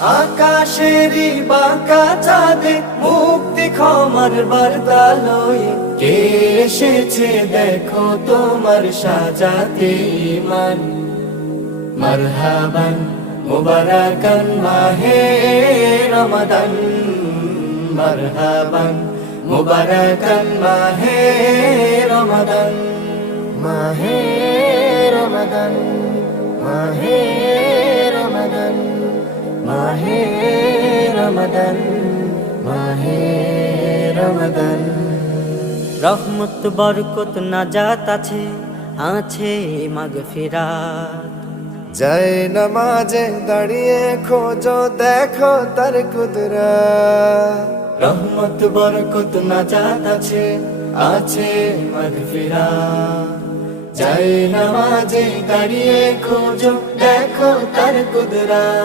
আকাশেরই বাঁকা চাঁদে মুক্তি ক্ষমার বার্তা লয়ে কে এসেছে দেখো তোমার সাজাতে ইমান। মারহাবান মুবারাকান মাহে রমাদান, মারহাবান মুবারাকান মাহে রমাদান, মাহে রমাদান, মাহে রমাদান, মাহে রমাদান, মাহে রমাদান। রহমত বরকত নাজাত আছে, আছে মাগফিরাত। জয় নামাজে দাঁড়িয়ে খোঁজো দেখো তার কুদরত। রহমত বরকত নাজাত আছে, আছে মাগফিরাত। জয় নামাজে দাঁড়িয়ে খোঁজো দেখো তার কুদরত।